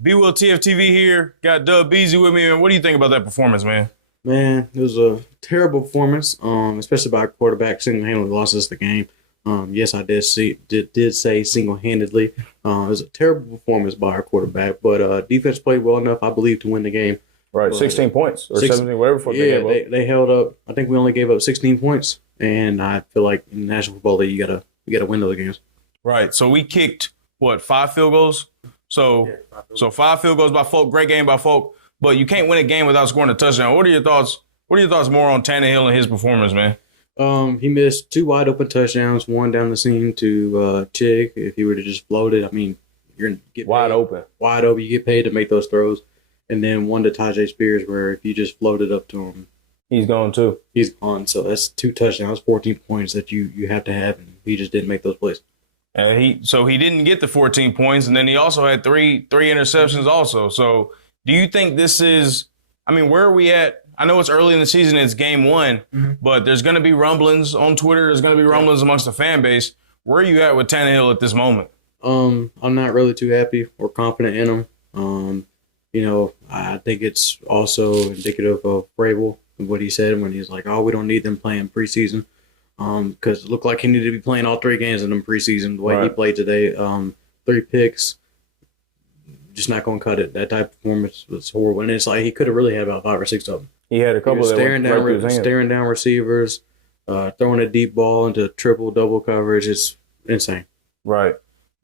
B Will TFTV here. Got Beezy with me, man. What do you think about that performance, man? Man, it was a terrible performance, especially by a quarterback single-handedly lost us the game. Yes, I did say single-handedly. It was a terrible performance by our quarterback, but defense played well enough, I believe, to win the game. Right, 16 points or 17, whatever. Yeah, they held up. I think we only gave up 16 points, and I feel like in the National Football League, you gotta win those games. Right. So we kicked what, 5 field goals? So 5 field goals by Folk. Great game by Folk. But you can't win a game without scoring a touchdown. What are your thoughts? What are your thoughts more on Tannehill and his performance, man? He missed 2 wide open touchdowns, one down the seam to Chick. If he were to just float it, I mean, you're gonna get wide paid. open. Wide open. You get paid to make those throws. And then one to Tajay Spears, where if you just float it up to him, he's gone too. He's gone. So that's 2 touchdowns, 14 points that you have to have, and he just didn't make those plays. And he didn't get the 14 points, and then he also had three interceptions also. So do you think this is? I mean, where are we at? I know it's early in the season, it's game 1, but there's going to be rumblings on Twitter. There's going to be rumblings amongst the fan base. Where are you at with Tannehill at this moment? I'm not really too happy or confident in him. I think it's also indicative of Vrabel and what he said when he's like, "Oh, we don't need them playing preseason," because it looked like he needed to be playing all 3 games in them preseason. The way he played today, 3 picks, just not going to cut it. That type of performance was horrible, and it's like he could have really had about 5 or 6 of them. He had a couple of staring down receivers, throwing a deep ball into triple, double coverage. It's insane. Right.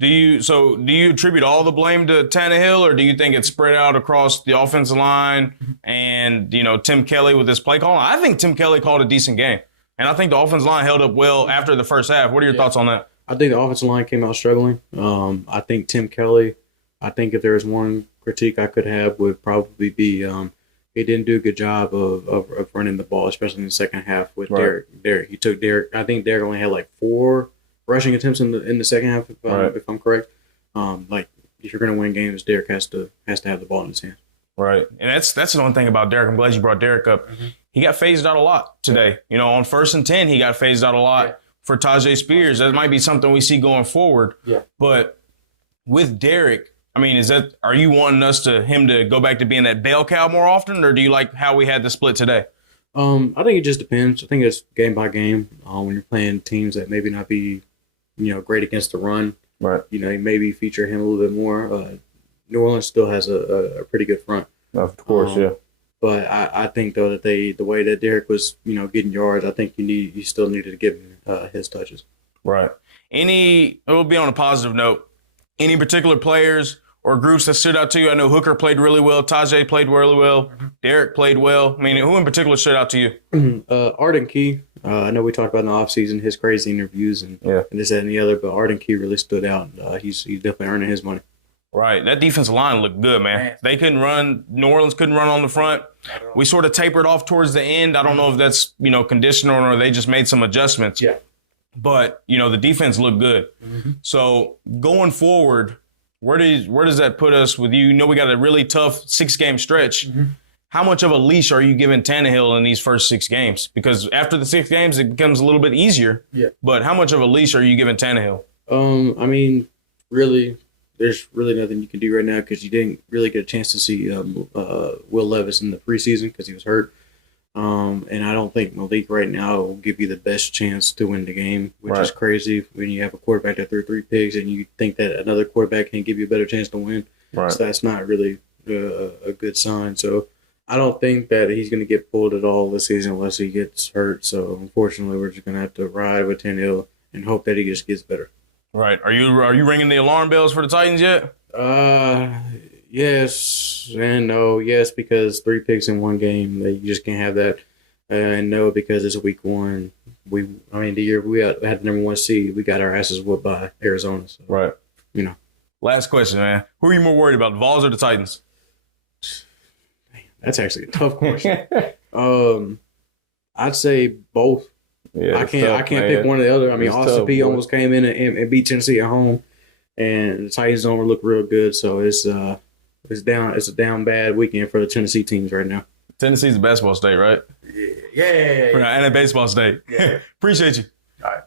Do you attribute all the blame to Tannehill, or do you think it's spread out across the offensive line and, Tim Kelly with his play calling? I think Tim Kelly called a decent game, and I think the offensive line held up well after the first half. What are your thoughts on that? I think the offensive line came out struggling. I think Tim Kelly, if there was one critique I could have would probably be he didn't do a good job of running the ball, especially in the second half with Derek. He took Derek. I think Derek only had like 4 rushing attempts in the second half, if I'm correct. If you're going to win games, Derek has to have the ball in his hands. Right, and that's the one thing about Derek. I'm glad you brought Derek up. He got phased out a lot today. On 1st and 10, he got phased out a lot for Tajay Spears. That might be something we see going forward. Yeah. But with Derek, I mean, are you wanting him to go back to being that bell cow more often, or do you like how we had the split today? I think it just depends. I think it's game by game. When you're playing teams that maybe not be, great against the run, right? Maybe feature him a little bit more. New Orleans still has a pretty good front, of course, yeah. But I think though that the way that Derek was, getting yards, I think you still needed to give him his touches. Right. It will be on a positive note. Any particular players or groups that stood out to you? I know Hooker played really well. Tajay played really well. Derek played well. I mean, who in particular stood out to you? Arden Key. I know we talked about in the offseason his crazy interviews and this, that, and the other, but Arden Key really stood out. He's definitely earning his money. Right. That defensive line looked good, man. They couldn't run. New Orleans couldn't run on the front. We sort of tapered off towards the end. I don't know if that's, conditional or they just made some adjustments. Yeah. But, the defense looked good. So going forward, where does that put us with you? We got a really tough 6-game stretch. How much of a leash are you giving Tannehill in these first 6 games? Because after the 6 games, it becomes a little bit easier. Yeah. But how much of a leash are you giving Tannehill? I mean, really, there's really nothing you can do right now because you didn't really get a chance to see Will Levis in the preseason because he was hurt. And I don't think Malik right now will give you the best chance to win the game, which is crazy when you have a quarterback that threw 3 picks and you think that another quarterback can give you a better chance to win. Right. So that's not really a good sign. So I don't think that he's going to get pulled at all this season unless he gets hurt. So unfortunately, we're just going to have to ride with Tannehill and hope that he just gets better. Right. Are you ringing the alarm bells for the Titans yet? Yes and no. Yes, because 3 picks in 1 game, you just can't have that. And no, because it's week 1. The year we had the number 1 seed, we got our asses whooped by Arizona. So, right. Last question, man. Who are you more worried about, the Vols or the Titans? That's actually a tough question. I'd say both. Yeah, I can't pick one or the other. I mean, Austin P almost came in and beat Tennessee at home, and the Titans don't look real good. So it's a down bad weekend for the Tennessee teams right now. Tennessee's a basketball state, right? Yeah. And a baseball state. Yeah. Appreciate you. All right.